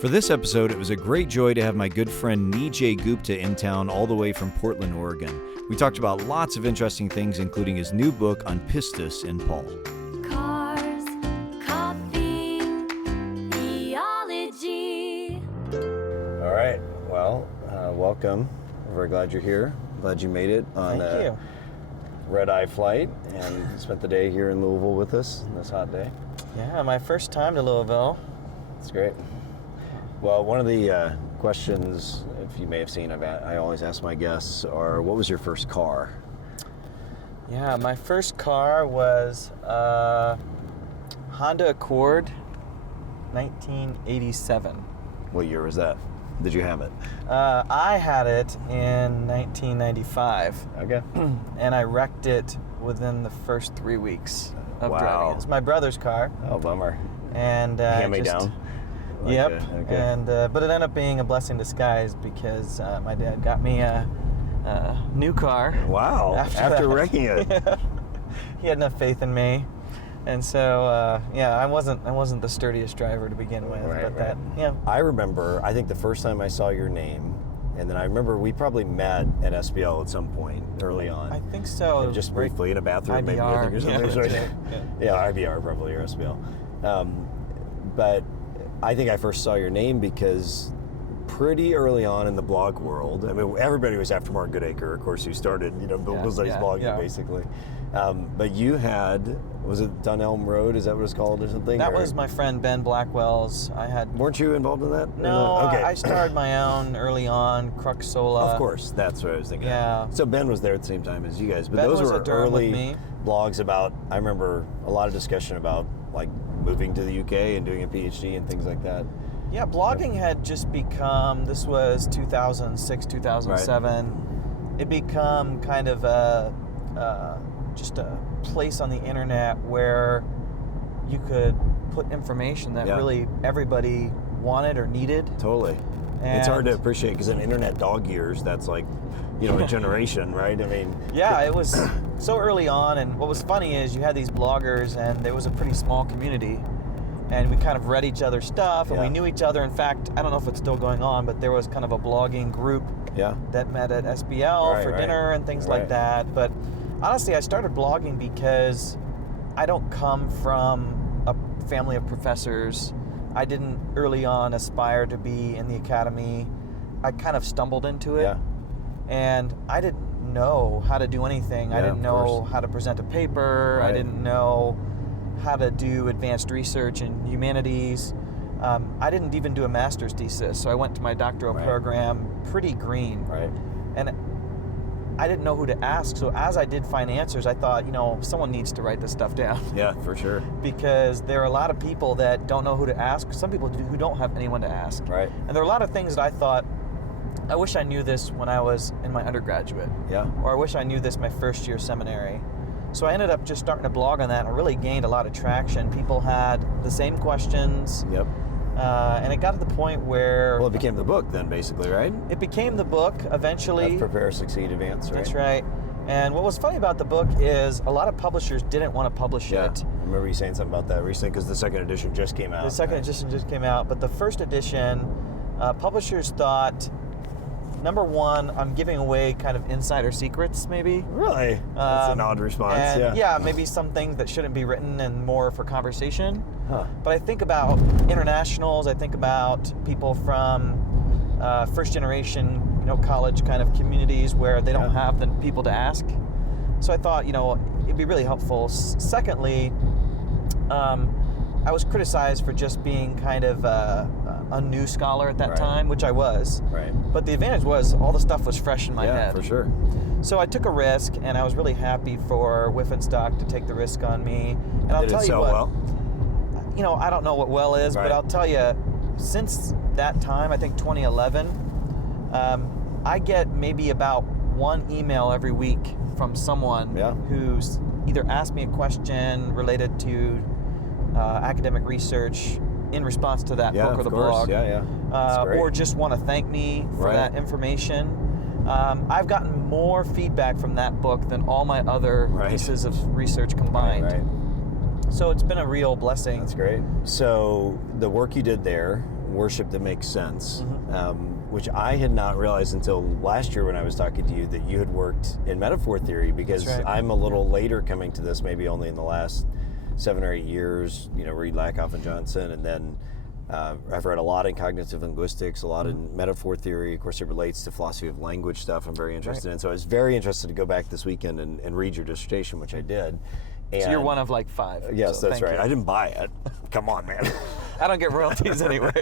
For this episode, it was a great joy to have my good friend Nijay Gupta in town all the way from Portland, Oregon. We talked about lots of interesting things, including his new book on pistis in Paul. Cars, coffee, theology. All right. Well, welcome. We're very glad you're here. Glad you made it on a red-eye flight and spent the day here in Louisville with us on this hot day. Yeah, my first time to Louisville. That's great. Well, one of the questions, if you may have seen, I always ask my guests are, what was your first car? Yeah, my first car was Honda Accord, 1987. What year was that? Did you have it? I had it in 1995. Okay. And I wrecked it within the first 3 weeks of Wow. driving it. It's my brother's car. Oh, bummer. And Hand-me-down? Yep. Okay. And but it ended up being a blessing in disguise because my dad got me a new car. Wow. After that. wrecking it. Yeah. He had enough faith in me, and so I wasn't the sturdiest driver to begin with. Right. Yeah. I remember, I think the first time I saw your name, and then I remember we probably met at SBL at some point early on. I think so. And just briefly in a bathroom, maybe, I think, or IBR. something. Yeah. Yeah, IBR probably, or SBL. But I think I first saw your name because pretty early on in the blog world, I mean, everybody was after Mark Goodacre, of course, who started, Bill Studies blogging, basically. But you had, was it Dunelm Road? Is that what it's called or something? That was my friend Ben Blackwell's. Weren't you involved in that? No, Okay. I started my own early on, Cruxola. Of course, that's what I was thinking. Yeah. So Ben was there at the same time as you guys, but Ben those was were at Durham with early me. blogs about. I remember a lot of discussion about like moving to the UK and doing a PhD and things like that. Yeah, blogging had just become. This was 2006, 2007. Right. It become kind of just a place on the internet where you could put information that really everybody wanted or needed. Totally. And it's hard to appreciate because in internet dog years, that's like, a generation, right? I mean. Yeah, it was so early on, and what was funny is you had these bloggers, and there was a pretty small community, and we kind of read each other's stuff, and we knew each other. In fact, I don't know if it's still going on, but there was kind of a blogging group that met at SBL for dinner and things like that. But honestly, I started blogging because I don't come from a family of professors. I didn't early on aspire to be in the academy. I kind of stumbled into it. And I didn't know how to do anything. I didn't know how to present a paper. I didn't know how to do advanced research in humanities. I didn't even do a master's thesis, so I went to my doctoral program pretty green. And I didn't know who to ask, so as I did find answers, I thought, someone needs to write this stuff down. Yeah, for sure. Because there are a lot of people that don't know who to ask. Some people who don't have anyone to ask. Right. And there are a lot of things that I thought, I wish I knew this when I was in my undergraduate. Yeah. Or I wish I knew this my first year seminary. So I ended up just starting to blog on that, and I really gained a lot of traction. People had the same questions. Yep. And it got to the point where... Well, it became the book then, basically, right? It became the book eventually. That's Prepare, Succeed, Advance, right? That's right. And what was funny about the book is a lot of publishers didn't want to publish it. I remember you saying something about that recently because the second edition just came out. The second edition just came out, but the first edition, publishers thought, number one, I'm giving away kind of insider secrets, maybe. Really? That's an odd response. And maybe some things that shouldn't be written and more for conversation. Huh. But I think about internationals. I think about people from first generation, college kind of communities where they don't have the people to ask. So I thought, it'd be really helpful. Secondly, I was criticized for just being kind of a new scholar at that time, which I was. Right. But the advantage was all the stuff was fresh in my head. Yeah, for sure. So I took a risk, and I was really happy for Whiffenstock to take the risk on me. And I'll tell you what. Well? I don't know what well is, but I'll tell you, since that time, I think 2011, I get maybe about one email every week from someone who's either asked me a question related to academic research in response to that book or the blog, or just want to thank me for that information. I've gotten more feedback from that book than all my other pieces of research combined. So it's been a real blessing. That's great. So the work you did there, worship that makes sense, Mm-hmm. which I had not realized until last year when I was talking to you that you had worked in metaphor theory, because That's right. I'm a little later coming to this, maybe only in the last 7 or 8 years, read Lakoff and Johnson, and then I've read a lot in cognitive linguistics, a lot in metaphor theory. Of course, it relates to philosophy of language stuff I'm very interested in. So I was very interested to go back this weekend and read your dissertation, which I did. And So you're one of like 5. yes, so that's thank right. you. I didn't buy it. Come on, man. I don't get royalties anyway.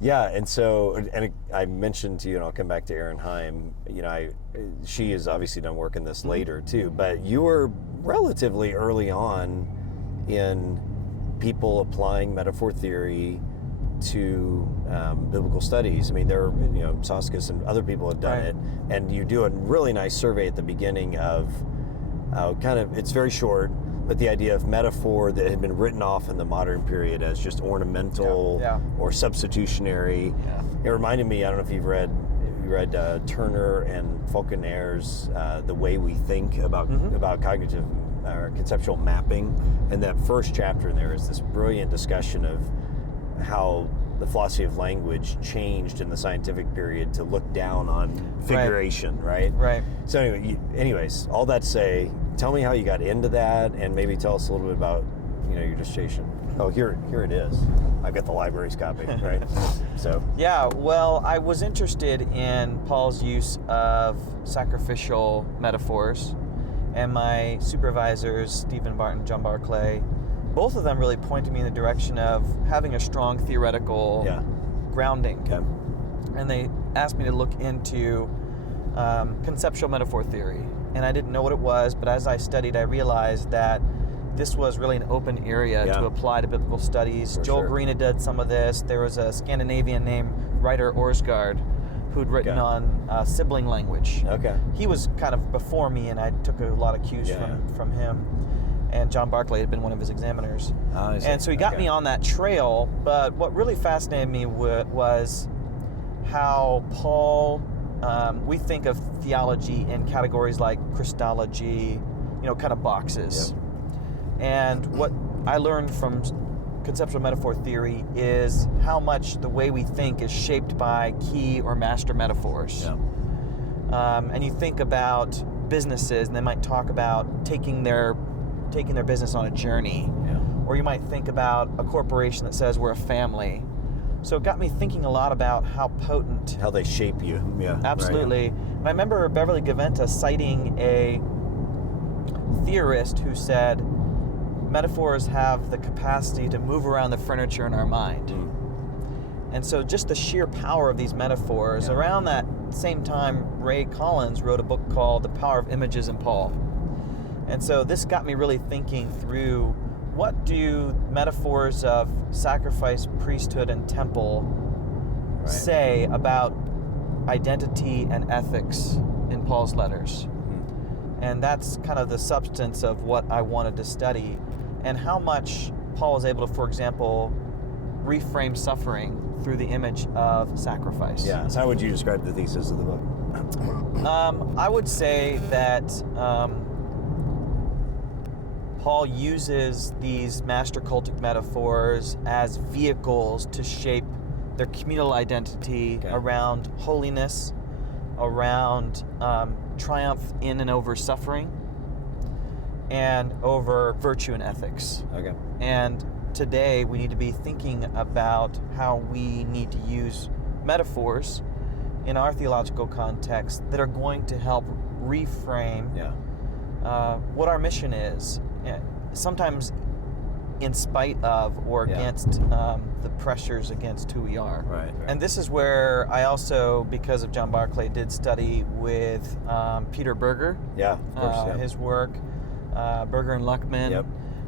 Yeah, and so, and I mentioned to you, and I'll come back to Erin Heim, she has obviously done work in this later too, but you were relatively early on in people applying metaphor theory to biblical studies. I mean, there are, Soskus and other people have done Right. it, and you do a really nice survey at the beginning of it's very short, but the idea of metaphor that had been written off in the modern period as just ornamental Yeah. or substitutionary. Yeah. It reminded me, I don't know if you read Turner and Falconer's The Way We Think about cognitive or conceptual mapping, and that first chapter in there is this brilliant discussion of how the philosophy of language changed in the scientific period to look down on figuration, right? Right. So anyways, all that to say, tell me how you got into that, and maybe tell us a little bit about your dissertation. Oh, here it is. I've got the library's copy, right? So Yeah, well, I was interested in Paul's use of sacrificial metaphors, and my supervisors, Stephen Barton, John Barclay, both of them really pointed me in the direction of having a strong theoretical grounding. okay. And they asked me to look into conceptual metaphor theory. And I didn't know what it was, but as I studied, I realized that this was really an open area to apply to biblical studies. For Joel sure. Green did some of this. There was a Scandinavian named Ryder Orsgaard who'd written on sibling language. Okay. He was kind of before me, and I took a lot of cues from him. And John Barclay had been one of his examiners. I see. And so he got me on that trail, but what really fascinated me was how Paul, we think of theology in categories like Christology, kind of boxes. And what I learned from conceptual metaphor theory is how much the way we think is shaped by key or master metaphors. And you think about businesses, and they might talk about taking their business on a journey. Or you might think about a corporation that says we're a family. So it got me thinking a lot about how potent. How they shape you. Yeah. Absolutely. And I remember Beverly Gaventa citing a theorist who said metaphors have the capacity to move around the furniture in our mind. And so just the sheer power of these metaphors. Around that same time, Ray Collins wrote a book called The Power of Images in Paul. And so this got me really thinking through, what do metaphors of sacrifice, priesthood, and temple say about identity and ethics in Paul's letters? And that's kind of the substance of what I wanted to study, and how much Paul is able to, for example, reframe suffering through the image of sacrifice. Yeah. So how would you describe the thesis of the book? I would say that Paul uses these master cultic metaphors as vehicles to shape their communal identity around holiness, around triumph in and over suffering, and over virtue and ethics. Okay. And today we need to be thinking about how we need to use metaphors in our theological context that are going to help reframe what our mission is, sometimes in spite of or against the pressures against who we are. Right. And this is where I also, because of John Barclay, did study with Peter Berger. Yeah, of course. His work, Berger and Luckman,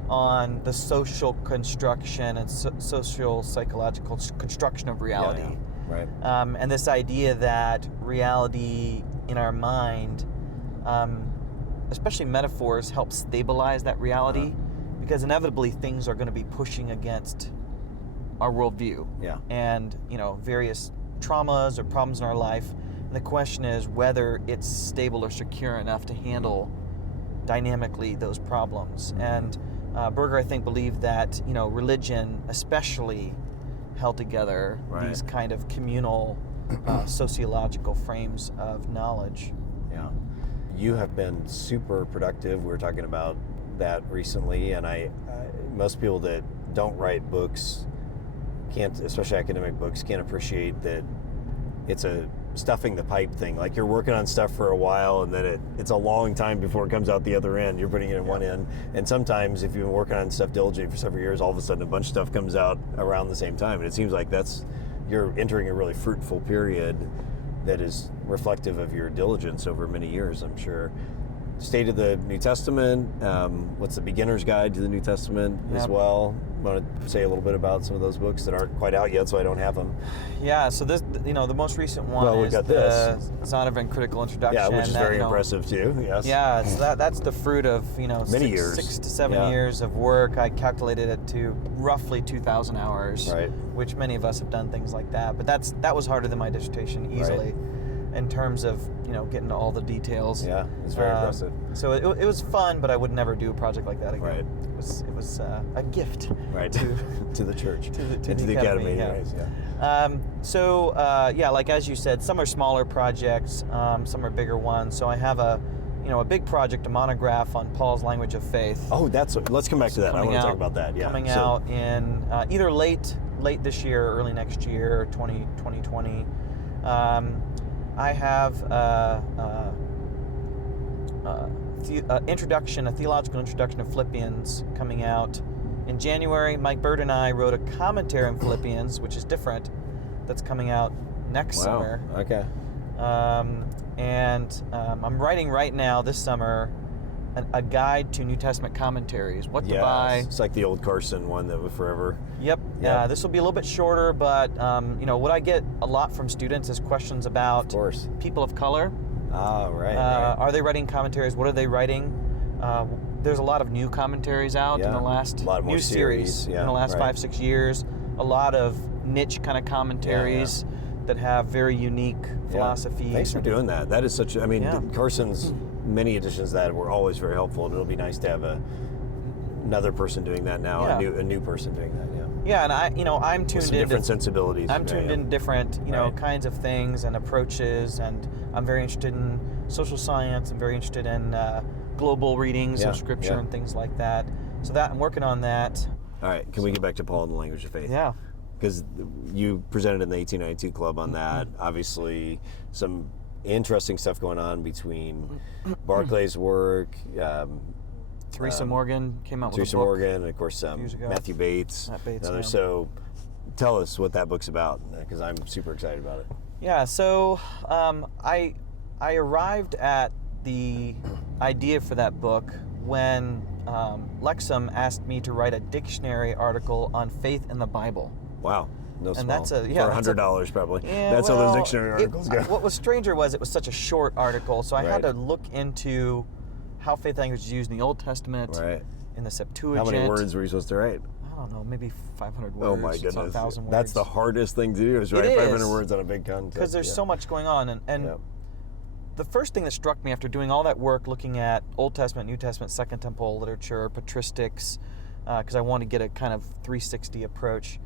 on the social construction and social psychological construction of reality. Right. And this idea that reality in our mind, especially metaphors, help stabilize that reality, because inevitably things are going to be pushing against our worldview. And various traumas or problems in our life. And the question is whether it's stable or secure enough to handle dynamically those problems. And Berger, I think, believed that religion especially held together Right. these kind of communal sociological frames of knowledge. Yeah. You have been super productive. We were talking about that recently, and most people that don't write books can't, especially academic books, can't appreciate that it's a stuffing the pipe thing. Like you're working on stuff for a while, and then it's a long time before it comes out the other end. You're putting it in one end, and sometimes if you've been working on stuff diligently for several years, all of a sudden a bunch of stuff comes out around the same time, and it seems like you're entering a really fruitful period that is reflective of your diligence over many years, I'm sure. State of the New Testament, what's the beginner's guide to the New Testament as Yep. well? Want to say a little bit about some of those books that aren't quite out yet, so I don't have them. Yeah, so this, the most recent one Well, we've is got the this. Zondervan Critical Introduction. Yeah, which is that, very impressive too. Yes. Yeah, so that's the fruit of Many years. 6 to 7 Yeah. years of work. I calculated it to roughly 2,000 hours, Right. which many of us have done things like that. But that was harder than my dissertation easily, in terms of getting to all the details. Yeah, it's very impressive. So it was fun, but I would never do a project like that again. Right. It was a gift. Right. To to the church. to the academy. yeah. Anyways, yeah. Like as you said, some are smaller projects, some are bigger ones. So I have a big project, a monograph on Paul's language of faith. Oh, let's come back to that. I want to Coming talk out- about that. Yeah. Coming So- out in either late this year or early next year, 2020. I have a theological introduction of Philippians coming out in January. Mike Bird and I wrote a commentary on Philippians, which is different, that's coming out next Wow. summer. Okay. I'm writing right now this summer a guide to New Testament commentaries. What to buy. It's like the old Carson one that was forever. Yep. Yeah. This will be a little bit shorter, but what I get a lot from students is questions Of about course. people of color. Ah, right. Are they writing commentaries? What are they writing? There's a lot of new commentaries out in Yeah. the last A lot more new series, yeah, in the last right. 5-6 years. A lot of niche kind of commentaries that have very unique philosophies. Thanks for doing that. That is such. Yeah. Carson's many editions of that were always very helpful, and it'll be nice to have another person doing that now. Yeah. A new person doing that. Yeah. Yeah, and I'm With tuned some into different sensibilities. I'm tuned yeah. in different, Right. kinds of things and approaches, and I'm very interested in social science. I'm very interested in global readings Yeah, of scripture yeah. and things like that. So I'm working on that. All right. Can we get back to Paul and the language of faith? Yeah. Because you presented in the 1892 Club on that. Obviously, some interesting stuff going on between Barclay's work, Teresa Morgan came out with Teresa a book. Morgan, and of course years ago. Matthew Bates. Matt Bates, and others. yeah. So, tell us what that book's about, because I'm super excited about it. Yeah, so I arrived at the idea for that book when Lexham asked me to write a dictionary article on faith in the Bible. Wow. No And small. that's a- For yeah, that's a- $100 probably. Yeah, That's how well, those dictionary articles go. What was stranger was it was such a short article, so I had Right. to look into how faith language is used in the Old Testament, Right. in the Septuagint. How many words were you supposed to write? I don't know, maybe 500 words. Oh my It's goodness. 1,000 words. That's the hardest thing to do is write It 500 is. words on a big content. Because there's so much going on, and Yep. the first thing that struck me after doing all that work, looking at Old Testament, New Testament, Second Temple literature, patristics, because I wanted to get a kind of 360 approach,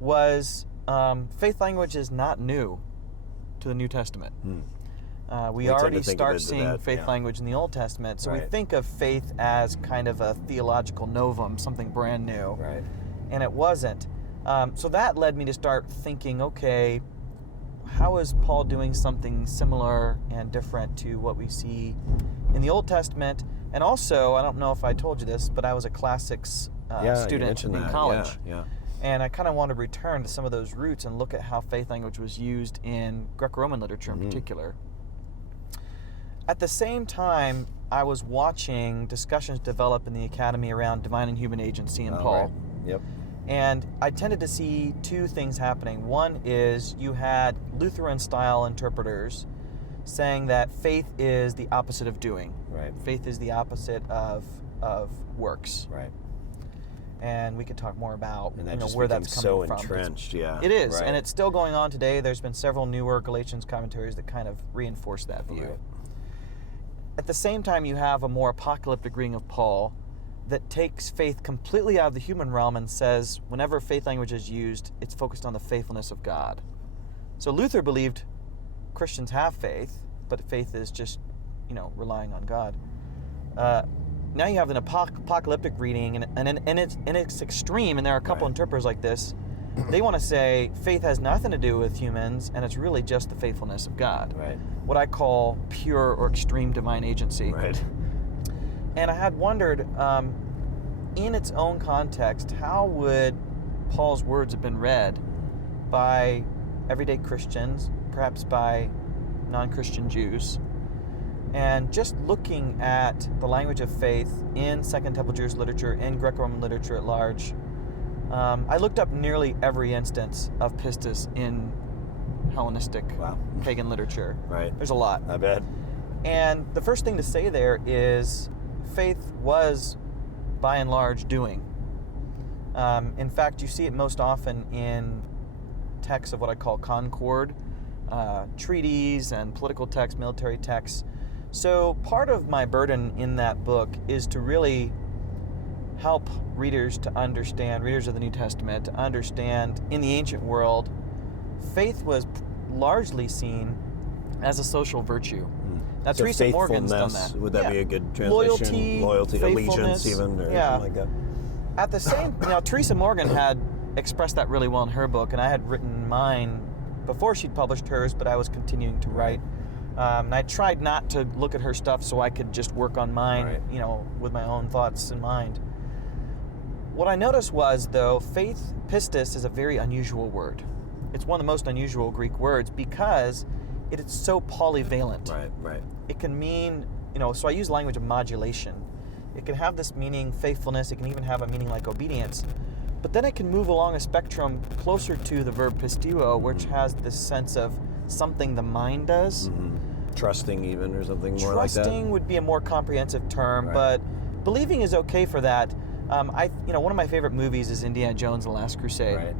was faith language is not new to the New Testament. We tend to already think of it start as seeing that, faith yeah. language in the Old Testament, so we Right. think of faith as kind of a theological novum, something brand new. Right. And it wasn't. So that led me to start thinking, okay, how is Paul doing something similar and different to what we see in the Old Testament? And also, I don't know if I told you this, but I was a classics You student mentioned in that. college. Yeah. And I kind of want to return to some of those roots and look at how faith language was used in Greco-Roman literature Mm-hmm. in particular. At the same time, I was watching discussions develop in the academy around divine and human agency in Oh, Paul. right. Yep. And I tended to see two things happening. One is you had Lutheran-style interpreters saying that faith is the opposite of doing. Right. Faith is the opposite of works. Right. And we could talk more about And that just where becomes that's coming so from. entrenched. Yeah. It is, Right. and it's still going on today. There's been several newer Galatians commentaries that kind of reinforce that view. Right. At the same time, you have a more apocalyptic reading of Paul, that takes faith completely out of the human realm and says whenever faith language is used, it's focused on the faithfulness of God. So Luther believed Christians have faith, but faith is just, relying on God. Now you have an apocalyptic reading, and it's extreme, and there are a couple interpreters like this. They want to say faith has nothing to do with humans, and it's really just the faithfulness of God. Right. What I call pure or extreme divine agency. Right. And I had wondered, in its own context, how would Paul's words have been read by everyday Christians, perhaps by non-Christian Jews? And just looking at the language of faith in Second Temple Jewish literature, in Greco-Roman literature at large, I looked up nearly every instance of pistis in Hellenistic pagan literature. Right. There's a lot. I bet. And the first thing to say there is faith was, by and large, doing. In fact, you see it most often in texts of what I call concord, treaties and political texts, military texts. So part of my burden in that book is to really help readers to understand, readers of the New Testament, to understand in the ancient world, faith was largely seen as a social virtue. Now, So Teresa Morgan's done faithfulness, that. Would that be a good translation? Loyalty, allegiance, faithfulness, even, or yeah. something like that. At the same, Teresa Morgan had expressed that really well in her book, and I had written mine before she'd published hers, but I was continuing to write. And I tried not to look at her stuff so I could just work on mine, with my own thoughts in mind. What I noticed was, though, faith, pistis, is a very unusual word. It's one of the most unusual Greek words because it is so polyvalent. Right. It can mean, so I use language of modulation. It can have this meaning, faithfulness. It can even have a meaning like obedience. But then it can move along a spectrum closer to the verb pisteuo, which has this sense of something the mind does. Trusting even, or something more like that. Trusting would be a more comprehensive term, Right. but believing is okay for that. One of my favorite movies is Indiana Jones and the Last Crusade. Right.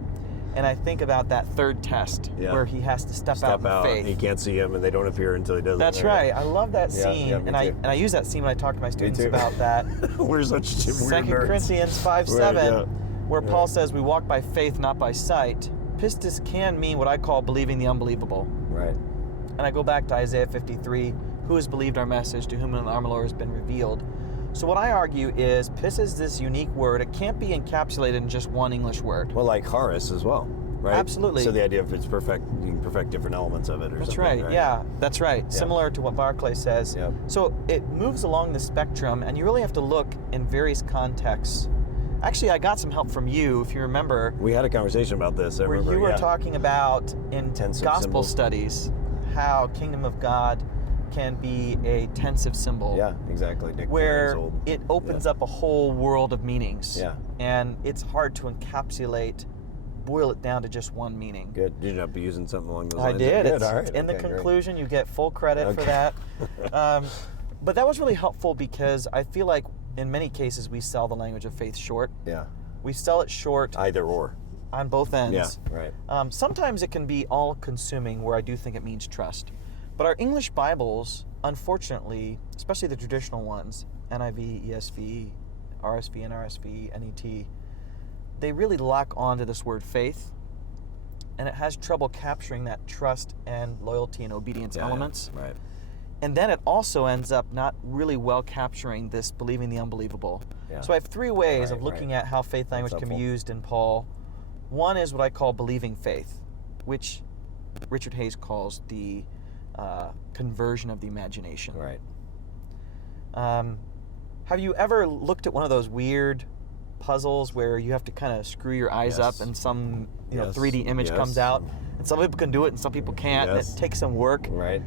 And I think about that third test where he has to step out in faith. You can't see him, and they don't appear until he does it. That's right. I love that scene, me and too. I use that scene when I talk to my students too. about that. We're such weird 2 nerds. Corinthians 5:7, Right, yeah. where Paul says we walk by faith, not by sight. Pistis can mean what I call believing the unbelievable. Right. And I go back to Isaiah 53, who has believed our message, to whom the arm of the Lord has been revealed. So what I argue is pistis is this unique word. It can't be encapsulated in just one English word. Well, like charis as well, right? Absolutely. So the idea of it's perfect, you can perfect different elements of it, or That's something. right. Yeah, that's right. Yeah. Similar to what Barclay says. Yeah. So it moves along the spectrum, and you really have to look in various contexts. Actually, I got some help from you, if you remember, We had a conversation about this. I where remember, you were yeah. talking about in Tensive gospel symbols. studies how kingdom of God can be a tensive symbol. Yeah, exactly. Nick Where Barry's old. it opens up a whole world of meanings. Yeah. And it's hard to encapsulate, boil it down to just one meaning. Good. Did you end up using something along those I lines? did. Good. It's All right. in the Okay, great. conclusion, you get full credit for Okay. that. But that was really helpful because I feel like in many cases we sell the language of faith short. Yeah. We sell it short Either or. on both ends. Yeah. Right. Sometimes it can be all-consuming where I do think it means trust. But our English Bibles, unfortunately, especially the traditional ones, NIV, ESV, RSV, NRSV, NET, they really lock onto this word faith, and it has trouble capturing that trust and loyalty and obedience elements. Yeah. Right. And then it also ends up not really well capturing this believing the unbelievable. Yeah. So I have three ways Right, of looking right. at how faith language can be helpful. used in Paul. One is what I call believing faith, which Richard Hayes calls the conversion of the imagination. Right. Have you ever looked at one of those weird puzzles where you have to kind of screw your eyes Yes. up and some Yes. 3D image Yes. comes out? And some people can do it and some people can't, Yes. and it takes some work. Right.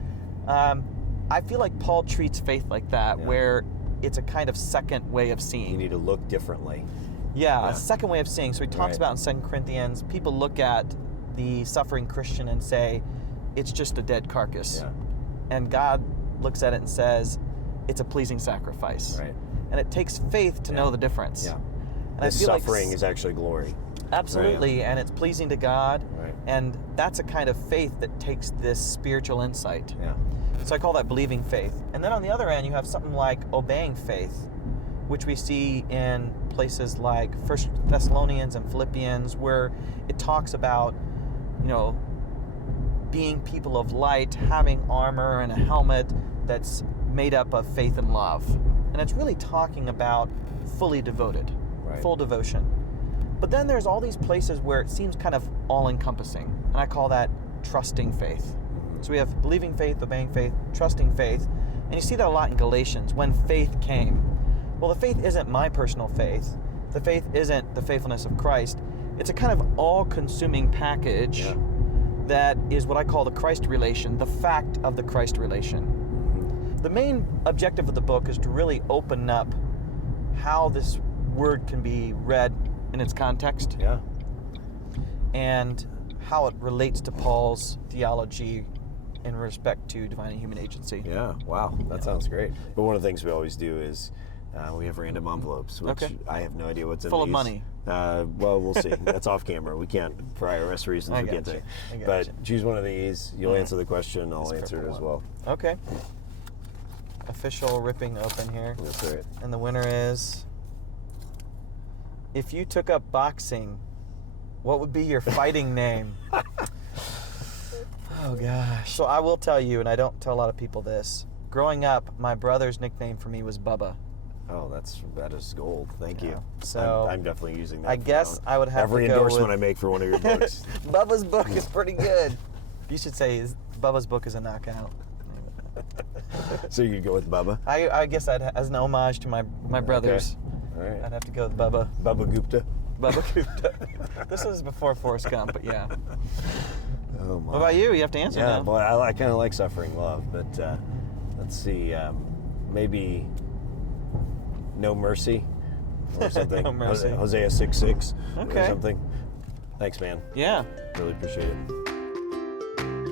I feel like Paul treats faith like that, Yeah. where it's a kind of second way of seeing. You need to look differently. Yeah, Yeah. a second way of seeing. So he talks Right. about in 2 Corinthians, people look at the suffering Christian and say, it's just a dead carcass. Yeah. And God looks at it and says, it's a pleasing sacrifice. Right. And it takes faith to Yeah. know the difference. Yeah. And I This feel suffering like is actually glory. absolutely, and it's pleasing to God. Right. And that's a kind of faith that takes this spiritual insight. Yeah. So I call that believing faith. And then on the other end, you have something like obeying faith, which we see in places like 1 Thessalonians and Philippians, where it talks about, being people of light, having armor and a helmet that's made up of faith and love. And it's really talking about fully devoted, Right. full devotion. But then there's all these places where it seems kind of all-encompassing, and I call that trusting faith. So we have believing faith, obeying faith, trusting faith, and you see that a lot in Galatians, when faith came. Well, the faith isn't my personal faith. The faith isn't the faithfulness of Christ. It's a kind of all-consuming package that is what I call the Christ relation, the fact of the Christ relation. The main objective of the book is to really open up how this word can be read in its context. Yeah. And how it relates to Paul's theology in respect to divine and human agency. Yeah. Wow. That sounds great. But one of the things we always do is we have random envelopes, which I have no idea what's in Full these. of money. Well, we'll see. That's off camera. We can't, for IRS reasons, we can't gotcha. say. But choose one of these. You'll answer the question. I'll answer it as well. Okay. Official ripping open here. That's right. And the winner is, if you took up boxing, what would be your fighting name? Oh gosh. So I will tell you, and I don't tell a lot of people this, growing up, my brother's nickname for me was Bubba. Oh, that is gold. Thank you. So I'm definitely using that. I guess I would have every to go endorsement with I make for one of your books. Bubba's book is pretty good. You should say Bubba's book is a knockout. So you could go with Bubba. I guess as an homage to my brothers, All right. I'd have to go with Bubba. Bubba Gupta. Bubba Gupta. This was before Forrest Gump, but yeah. Oh my. What about you? You have to answer Yeah, now. boy, I kind of like Suffering Love, but let's see, maybe No Mercy or something. No Mercy. Hosea 6:6 Okay. or something. Thanks, man. Yeah. Really appreciate it.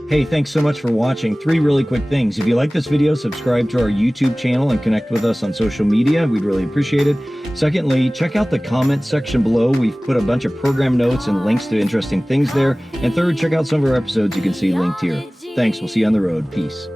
Hey, thanks so much for watching. 3 really quick things. If you like this video, subscribe to our YouTube channel and connect with us on social media. We'd really appreciate it. Secondly, check out the comment section below. We've put a bunch of program notes and links to interesting things there. And third, check out some of our episodes you can see linked here. Thanks. We'll see you on the road. Peace.